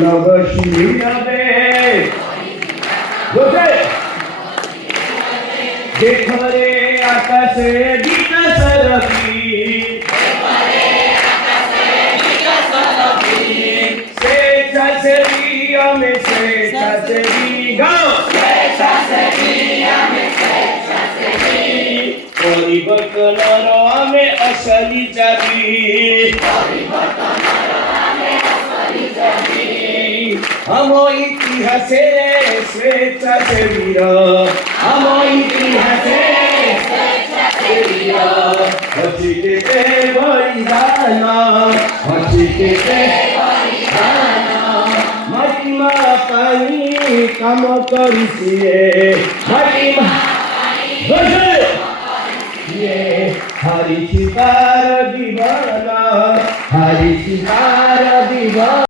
নবশিরবে দেখরে আকাশে বিকাশ রবি স্বেচ্ছাসেবী আমি স্বেচ্ছাসেবী গাও পরিবর্তনর আমি আসলি চাবি हम इतिहासे स्वेच्छासेवीर हम इतिहासे स्वेच्छासेवीर हचिकेते बलिदान हचिकेते बलिदान महिमा पाई काम करिसिए महिमा हरि शिकार जीवन हरि शिकार जीवन।